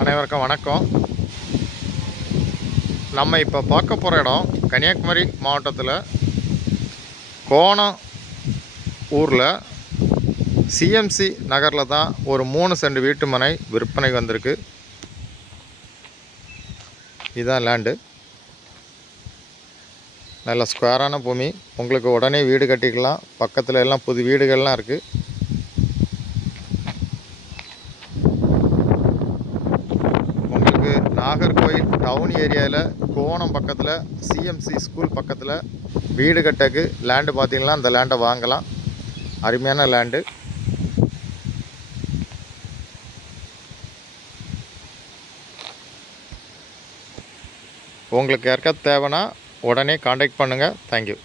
அனைவருக்கும் வணக்கம். நம்ம இப்போ பார்க்க போகிற இடம் கன்னியாகுமரி மாவட்டத்தில் கோணம் ஊரில் சிஎம்சி நகரில் தான் ஒரு 3 சென்ட் வீட்டு மனை விற்பனை வந்திருக்கு. இதுதான் லேண்டு. நல்ல ஸ்கொயரான பூமி. உங்களுக்கு உடனே வீடு கட்டிக்கலாம். பக்கத்தில் எல்லாம் புது வீடுகள்லாம் இருக்குது. உங்களுக்கு நாகர்கோவில் டவுன் ஏரியாவில் கோணம் பக்கத்தில் சிஎம்சி ஸ்கூல் பக்கத்தில் வீடு கட்டக்கு லேண்டு பார்த்திங்கன்னா அந்த லேண்டை வாங்கலாம். அருமையான லேண்டு. உங்களுக்கு யாருக்காவது தேவைன்னா உடனே காண்டாக்ட் பண்ணுங்கள். தேங்க்யூ.